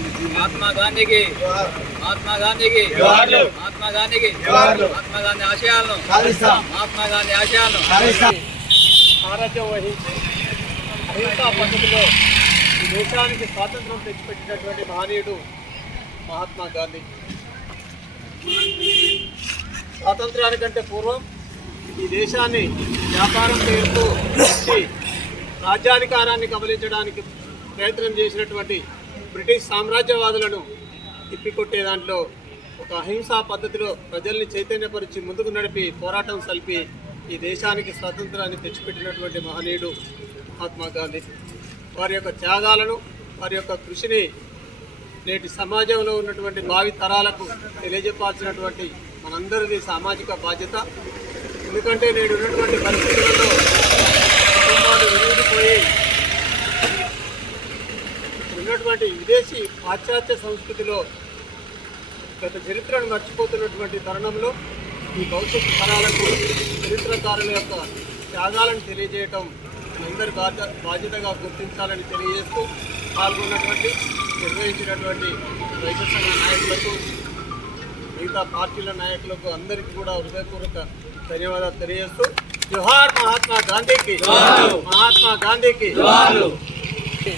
గాంధీకి మహాత్మా గాంధీకి. మహాత్మా గాంధీకి. మహాత్మా గాంధీ ఆశయాలను. మహాత్మా గాంధీ ఆశయాలను. సారథ్యం వహించి అహింసా పద్ధతిలో ఈ దేశానికి స్వాతంత్రం తెచ్చిపెట్టినటువంటి మహనీయుడు మహాత్మా గాంధీ స్వాతంత్రానికంటే పూర్వం ఈ దేశాన్ని వ్యాపారం పేరుతో ఇచ్చి రాజ్యాధికారాన్ని కబలించడానికి ప్రయత్నం చేసినటువంటి బ్రిటిష్ సామ్రాజ్యవాదులను తిప్పికొట్టే దాంట్లో ఒక అహింసా పద్ధతిలో ప్రజల్ని చైతన్యపరిచి ముందుకు నడిపి పోరాటం సల్పి ఈ దేశానికి స్వాతంత్రాన్ని తెచ్చిపెట్టినటువంటి మహనీయుడు మహాత్మా గాంధీ. వారి యొక్క త్యాగాలను వారి యొక్క కృషిని నేటి సమాజంలో ఉన్నటువంటి భావి తరాలకు తెలియజెప్పాల్సినటువంటి మనందరిది సామాజిక బాధ్యత. ఎందుకంటే నేడు ఉన్నటువంటి పరిస్థితులలో ఉన్నటువంటి విదేశీ పాశ్చాత్య సంస్కృతిలో గత చరిత్రను మర్చిపోతున్నటువంటి తరుణంలో ఈ భవిష్యత్తు తరాలకు చరిత్రకారుల యొక్క త్యాగాలను తెలియజేయటం మనందరి బాధ్య బాధ్యతగా గుర్తించాలని తెలియజేస్తూ పాల్గొన్నటువంటి నిర్వహించినటువంటి రైతు సంఘ నాయకులకు మిగతా పార్టీల నాయకులకు అందరికీ కూడా హృదయపూర్వక ధన్యవాదాలు తెలియజేస్తూ. జోహార్ మహాత్మా గాంధీకి మహాత్మా గాంధీకి.